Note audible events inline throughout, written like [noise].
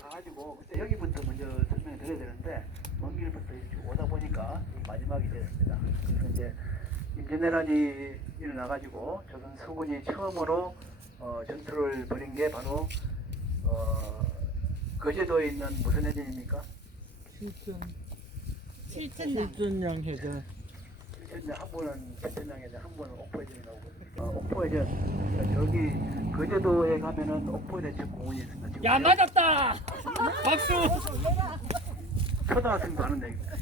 가가지고 그때 여기부터 먼저 설명을 드려야 되는데 먼 길부터 이렇게 오다 보니까 이 마지막이 되었습니다. 그래서 이제 임진왜란이 일어나가지고 조선 서군이 처음으로 어, 전투를 벌인 게 바로 어, 거제도에 있는 무슨 해전입니까? 실전 실전당. 실전양 해전 실전한 번은 실전장해전, 한 번은 옥포해전이 나오고 어, 옥포해전 그러니까 저기 거제도에 가면은 옥포대첩 공원이 있습니다. 지금 야 맞았다. 박수. 초등학생도 아는 얘기입니다.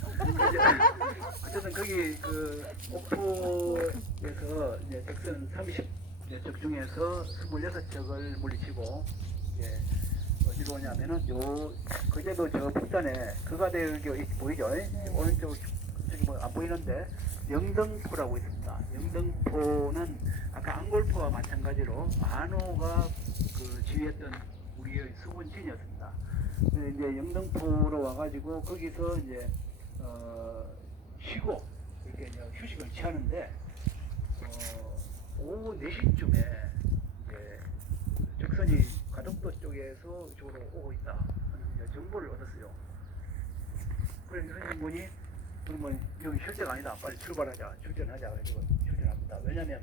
어쨌든 거기 그 옥포에서 이제 적선 30적 중에서 26척을 물리치고 예, 어디로 오냐면은 요 거제도 저 북단에 그가대교 보이죠? 오른쪽 저기 뭐 안 보이는데 영등포라고 있습니다. 영등포는 아까 안골포와 마찬가지로 만호가 그 지휘했던 우리의 수군진이었습니다. 이제 영등포로 와가지고 거기서 이제 어, 쉬고 이렇게 이제 휴식을 취하는데 어, 오후 4시쯤에 이제 적선이 가덕도 쪽에서 이쪽으로 오고 있다 정보를 얻었어요. 그래서 선생님분이 그러면 여기 실제가 아니다. 빨리 출발하자. 출전하자. 그래서 출전합니다. 왜냐면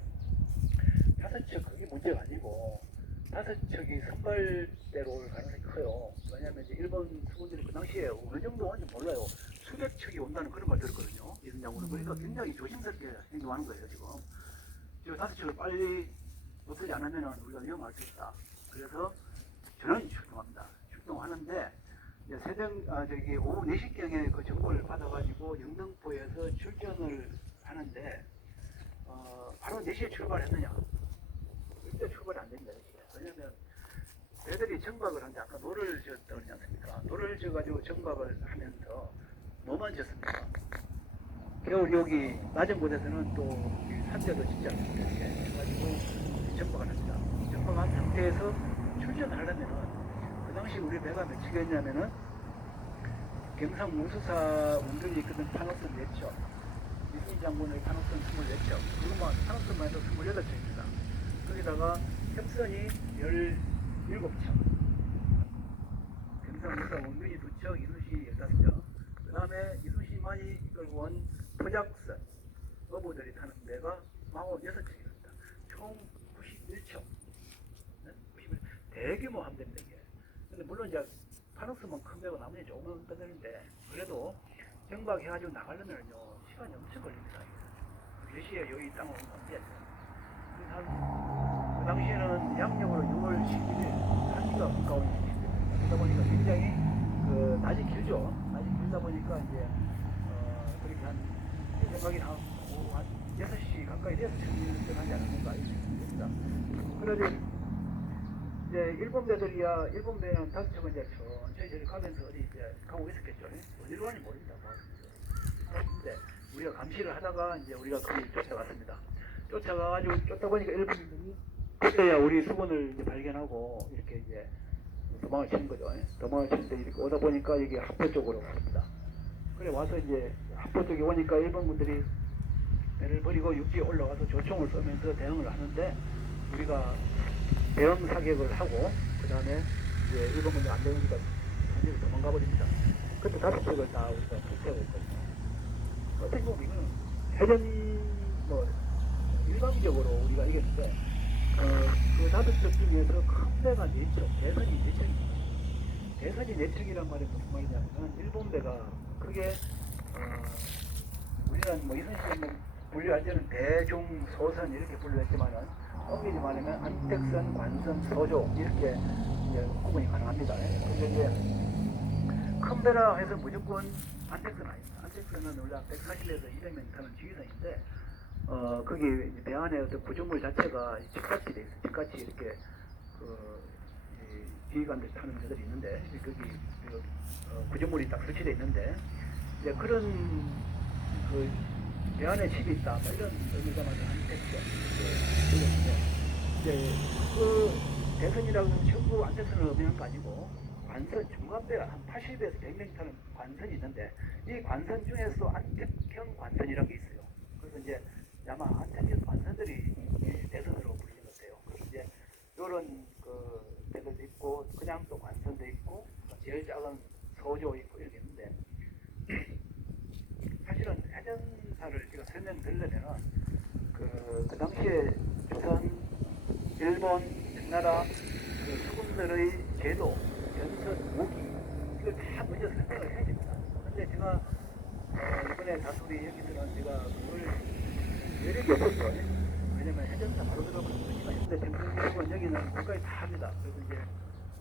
다섯 척 그게 문제가 아니고 다섯 척이 선발대로 올 가능성이 커요. 왜냐면 이제 일본 수군들이 그 당시에 어느 정도 온지 몰라요. 수백 척이 온다는 그런 걸 들었거든요. 이순장군은 그러니까 굉장히 조심스럽게 행동하는 거예요 지금. 지금 다섯 척을 빨리 못하지 않으면 우리가 위험할 수 있다. 그래서 저는 출동합니다. 출동하는데 새벽 아 저기 오후 4시경에 그 정보를 받아가지고 영등포에서 출전을 하는데 어, 바로 4시에 출발했느냐? 절대 출발이 안. 이게. 왜냐면 애들이 정박을 하는데 아까 노를 지었다고 그러지 않습니까? 노를 지어가지고 정박을 하면서 뭐만 지었습니까? 겨울 여기 낮은 곳에서는 또 산재도 진짜 이렇게 해가지고 정박을 합니다. 정박한 상태에서 그 당시 우리 배가 몇 척이었냐면은 경상 무수사 운전이 있거든 판호선 4척 이순 장군의 판호선 24척 그것만 판호선만 해도 28척입니다. 거기다가 협선이 17척 경상 무수사 운전이 2척 이순시 15척 그 다음에 이순시만이 이끌고 온 포작선 어부들이 타는 배가 46척이었습니다. 총 91척 대규모 함대입니다. 물론 이제 파노스만 큰 배고 나머지 조그만 배들인데 그래도 정박 해가지고 나가려면요 시간이 엄청 걸립니다. 이게. 4시에 여기 땅을 오면 안 돼. 한, 그 당시에는 양력으로 6월 11일 1시가 가까운. 그러다 보니까 굉장히 그 낮이 길죠. 낮이 길다 보니까 이제 어, 그렇게 한제 생각이 한, 오후 한 6시 가까이 돼서 출전하지 않았는가 이렇게 됩니다. 그러지 이제 일본 배들이야 일본 배는 다섯 척은 이제 천천히 저리 가면서 어디 이제 가고 있었겠죠. 어디로 가는지 모릅니다. 뭐. 근데 우리가 감시를 하다가 이제 우리가 거기 쫓아갔습니다. 쫓아가가지고 쫓다 보니까 일본인들이 그때야 우리 수군을 이제 발견하고 이렇게 이제 도망을 치는 거죠. 도망을 치는데 이렇게 오다 보니까 여기 합포 쪽으로 왔습니다. 그래 와서 이제 합포 쪽에 오니까 일본 군들이 배를 버리고 육지에 올라가서 조총을 쏘면서 대응을 하는데 우리가 대응 사격을 하고 그 다음에 이제 일본 군이 안 되니까 완전히 도망가 버립니다. 그때 다섯 척을 다 우리가 불태우고 있거든요. 어떻게 보면 이거는 해전 뭐 일방적으로 우리가 이겼는데 어, 그 다섯 척 중에서 큰 배가 네 척, 대선이 네 척입니다. 대선이 네 척이란 말이 무슨 말이냐면 일본 배가 크게 어, 우리는 뭐 이순신 뭐 분류할 때는 대중 소선 이렇게 분류했지만은 엄밀히 말하면 안택선, 관선, 서조 이렇게 이제 구분이 가능합니다. 근데 이제 큰 배라 해서 무조건 안택선 아닙니다. 안택선은 원래 140에서 200m 타는 지휘선인데 어 거기 배 안에 어떤 구조물 자체가 집같이 돼 있어요. 집같이 이렇게 그이 지휘관들 타는 배들이 있는데 거기 그, 어, 구조물이 딱 설치돼 있는데 이제 그런 그 배 안에 집이 있다. 뭐 이런 의미가 안택선 이제 이제 그 대선이라고 하면 전부 안택선을 의미하는 거 아니고 관선 중간배가 한 80에서 100명 타는 관선이 있는데 이 관선 중에서 안택형 관선이라는 게 있어요. 그래서 이제 아마 안택형 관선들이 이 대선으로 불리는 것 같아요. 그래서 이제 이런 그 배들도 있고 그냥 또 관선도 있고 뭐 제일 작은 서조 있고 이렇게 있는데 [clears throat] 사실은 해전 사를 제가 설명드리려면은 그, 그 당시에 조선, 일본, 명나라 그 수군들의 제도, 전선, 무기 이걸 다 먼저 설명을 해야 됩니다. 근데 제가 어, 이번에 다수리 여기서는 제가 그걸 여력이 없었어요. 왜냐면 해전사 바로 들어가면 시간이 있는데 정부는 여기는 국가에 다 합니다. 그래서 이제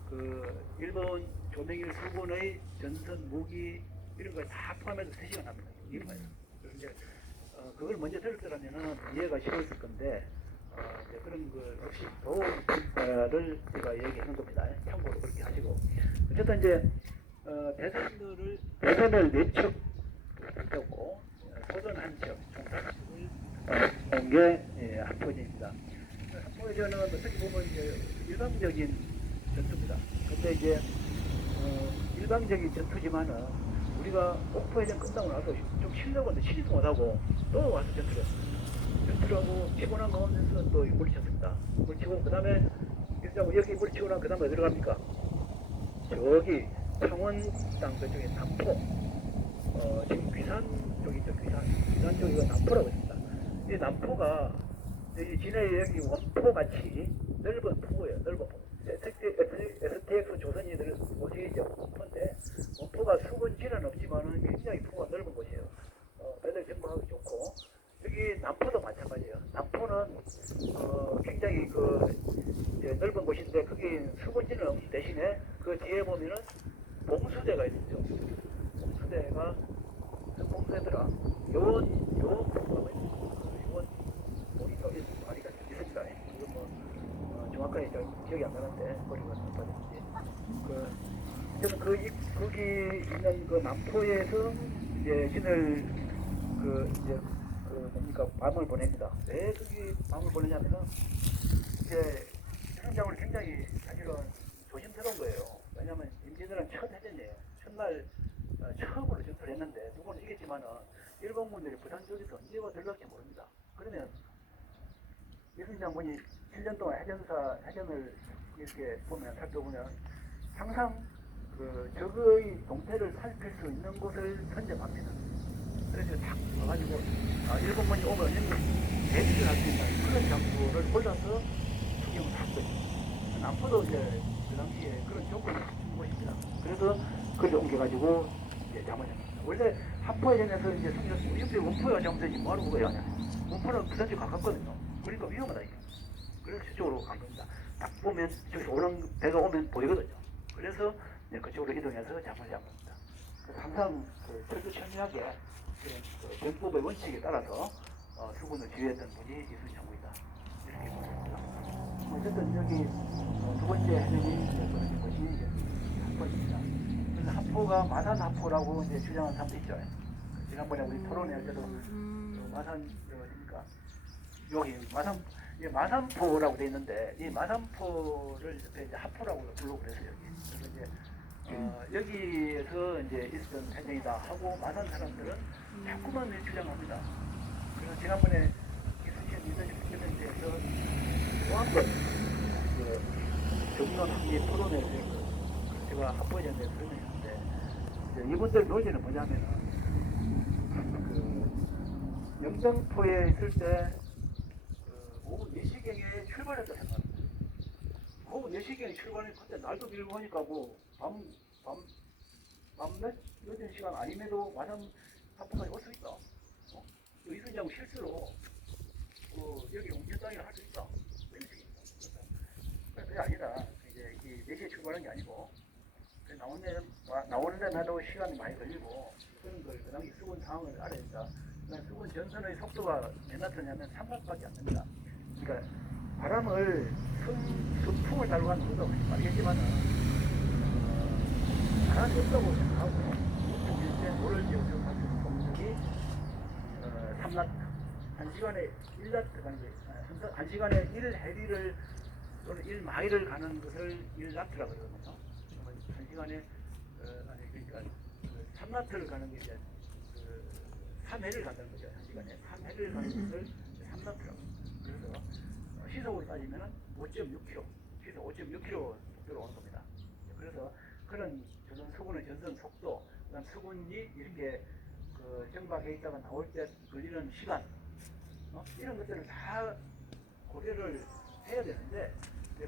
그 일본 조명일 수군의 전선 무기 이런 걸 다 포함해서 3시간 합니다. 이런 거예요. 그래서 이제 어, 그걸 먼저 들었더라면은 이해가 쉬웠을 건데 어, 그런 걸 없이 도움을 제가 얘기하는 겁니다. 참고로 그렇게 하시고 어쨌든 이제 어, 대선들을 대선을 네척 했고 소전 한척 온게 예, 합포전입니다. 합포전은 어떻게 보면 이제 일방적인 전투입니다. 근데 이제 어, 일방적인 전투지만은 우리가 옥포해전 끝나고 나서 좀 쉬려고 쉬지도 못하고 또 와서 전투를 했어요. 전투를 하고 치고 난 가운데서 또 물리쳤습니다. 물치고 그 다음에 일단 여기 물치고 나그 다음에 어디로 갑니까? 저기 창원 땅 그쪽에 남포 어, 지금 귀산 쪽이 있죠 귀산 귀산 쪽이가 남포라고 있습니다. 이 남포가 여기 진해 여기 원포 같이 넓은 포예요. 넓은 포. STX 조선이들 곳이 이제 원포인데 원포가 수군지는 없지만은 굉장히 포가 넓은 곳이에요. 어, 배들 정보하기 좋고 여기 남포도 마찬가지예요. 남포는 어, 굉장히 그 이제 넓은 곳인데 거기 수군지는 없는 대신에 그 뒤에 보면은 봉수대가 있죠. 봉수대가 봉수대더라. 요원 요원 봉수가 있어요. 요원 봉이가 아니가 있습니다. 이거 뭐 어, 정확하게 잘 기억이 안 나는데 머리가 나빠졌지. 그 저는 그 입- 거기 있는 그 남포에서 이제 신을 그 이제 그 뭡니까 밤을 보냅니다. 왜 거기 밤을 보내냐면은 이제 현장을 굉장히 사실은 조심스러운 거예요. 왜냐면 임진왜란 첫 해전이에요. 첫날 어, 처음으로 전투를 했는데 누구는 이겼지만은 일본군들이 부산 쪽에서 언제 와 들어갈지 모릅니다. 그러면 이순 장군이 7년 동안 해전사 해전을 이렇게 보면 살펴보면 항상 그 적의 동태를 살필 수 있는 곳을 선점합니다. 그래서 딱 와가지고 아, 일본군이 오면 대비를 할 수 있는 그런 장소를 골라서 추경을 한 거죠. 남포도 이제 그 당시에 그런 조건을 준 것입니다. 그래서 그걸 옮겨가지고 이제 잠원했습니다. 원래 합포해전에서 이제 승리했고 옆에 원포가 잘못되지 뭐하러 그거야. 원포는 부산지 가깝거든요. 그러니까 위험하다 이게. 그래서 저쪽으로 간 겁니다. 딱 보면 저기서 오는 배가 오면 보이거든요. 그래서 그쪽으로 이동해서 잠을 잡은 겁니다. 그래서 항상 그 철두철미하게 그런 그 전법의 원칙에 따라서 어, 수군을 지휘했던 분이 이순 장군이다. 이렇게 보입니다. 어쨌든 여기 어, 두 번째 이제 벌어진 것이. 그래서 합포가 마산 합포라고 이제 주장하는 사람도 있죠. 그 지난번에 우리 토론회 때도 그 마산 저 어딥니까? 여기 마산 이 마산포라고 돼 있는데 이 마산포를 이제 합포라고 부르고 그래서 여기 그래서 이제 어, 여기에서 이제 있었던 해전이다 하고 마산 사람들은 자꾸만 늘 주장합니다. 그래서 지난번에 이순신 리더십 프레젠트에서 또한번 그 정론 토론회에서 그 제가 대해서 설명했는데 이분들 논리는 뭐냐면은 그 영등포에 있을 때그 오후 4시경에 출발했다 생각합니다. 오후 4시경에 출발했을 때 날도 길고 하니까 뭐 밤, 밤, 밤몇 늦은 시간 아님에도 마산 합포까지 올 수 있다. 어? 그 이순장 실수로 그 여기 다니를 할 수 있다. 이런 식입니다. 그래서 그게 아니라 이제 이 4시에 출발한 게 아니고 그 나오는 나오는 데마다 시간이 많이 걸리고 그런 걸 그당시 수군 상황을 알아야 된다. 그러니까 수군 전선의 속도가 몇 나트냐면 3나트밖에 안 됩니다. 그러니까 바람을 순, 순풍을 달고 가는 것도 알겠지만은 한 시간에 일락 들어간 게 한 시간에 일 해리를 또는 일 마일을 가는 것을 1라트라고 그러거든요. 한 시간에 어, 아니 그러니까 삼라트를 가는 게 이제 그 3회를 간다는 거죠. 한 시간에 3회를 가는 것을 3라트라고 그래서 시속으로 따지면 5.6km, 시속 5.6km 속도로 오는 겁니다. 그래서 그런 표본의 전선 속도, 그다음 수분이 이렇게 그 정박해 있다가 나올 때 걸리는 시간, 어? 이런 것들을 다 고려를 해야 되는데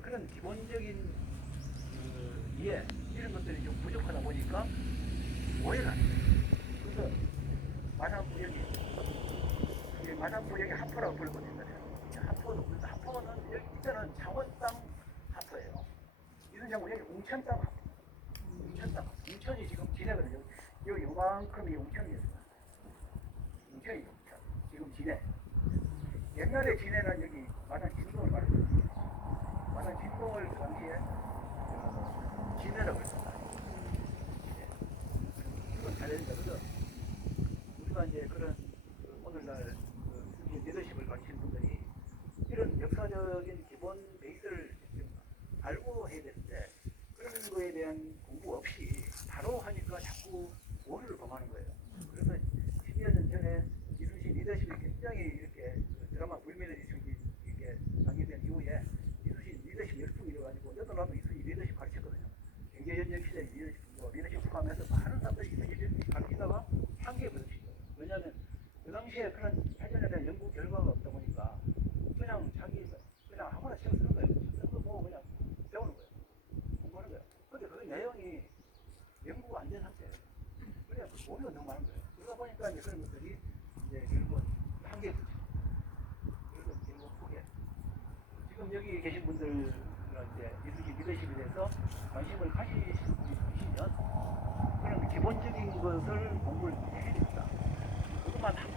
그런 기본적인 그 이해 이런 것들이 좀 부족하다 보니까 오해가 안 돼요. 그래서 마산부역이 마산부역이 하포라고 불거든요. 하포는 하포는 일단은 창원 땅 하포예요. 이순신 구역이 웅천 땅 하포. 용천이 지금 지내거든요. 요만큼이 용천이었습니다. 용천이 용천. 지금 지내. 옛날에 지내는 여기 관심을 가지시면 그냥 기본적인 것을 공부를 해야 됩니다. 그것만 한